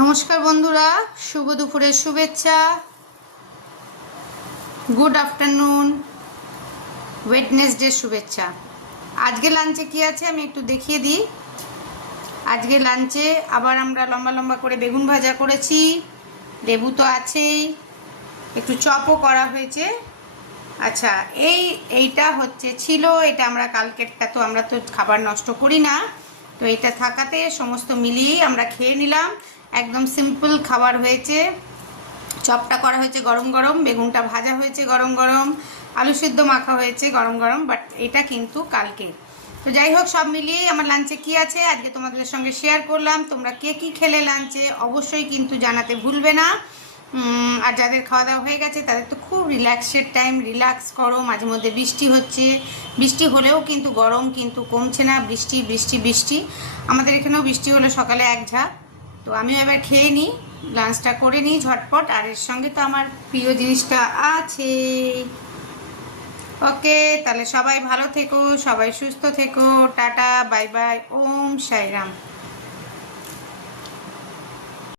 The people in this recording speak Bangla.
নমস্কার বন্ধুরা, শুভ দুপুরের শুভেচ্ছা। গুড আফটারনুন, ওয়েডনেসডে শুভেচ্ছা। আজকে লাঞ্চে কি আছে আমি একটু দেখিয়ে দিই। আজকে লাঞ্চে আবার আমরা লম্বা লম্বা করে বেগুন ভাজা করেছি, লেবু তো আছেই, একটু চপও করা হয়েছে। আচ্ছা, এইটা ছিল, এটা আমরা কালকেরটা, তো আমরা তো খাবার নষ্ট করি না, তো এটা থাকাতে সমস্ত মিলিয়েই আমরা খেয়ে নিলাম। একদম সিম্পল খাবার হয়েছে। চপটা করা হয়েছে গরম গরম, বেগুনটা ভাজা হয়েছে গরম গরম, আলু সিদ্ধ মাখা হয়েছে গরম গরম, বাট এটা কিন্তু কালকে। তো যাই হোক, সব মিলিয়েই আমার লাঞ্চে কি আছে আজকে তোমাদের সঙ্গে শেয়ার করলাম। তোমরা কে কী খেলে লাঞ্চে অবশ্যই কিন্তু জানাতে ভুলবে না। আর যাদের খাওয়া দাওয়া হয়ে গেছে তাদের তো খুব রিল্যাক্সের টাইম, রিল্যাক্স করো। মাঝে মধ্যে বৃষ্টি হচ্ছে, বৃষ্টি হলেও কিন্তু গরম কিন্তু কমছে না। বৃষ্টি বৃষ্টি বৃষ্টি, আমাদের এখানেও বৃষ্টি হলো সকালে এক ঝাঁক। তো আমিও এবার খেয়ে নিই, লাঞ্চটা করে নিই ঝটপট। আর এর সঙ্গে তো আমার প্রিয় জিনিসটা আছে। ওকে, তাহলে সবাই ভালো থেকো, সবাই সুস্থ থেকো, টাটা বাই বাই, ওম সাইরাম।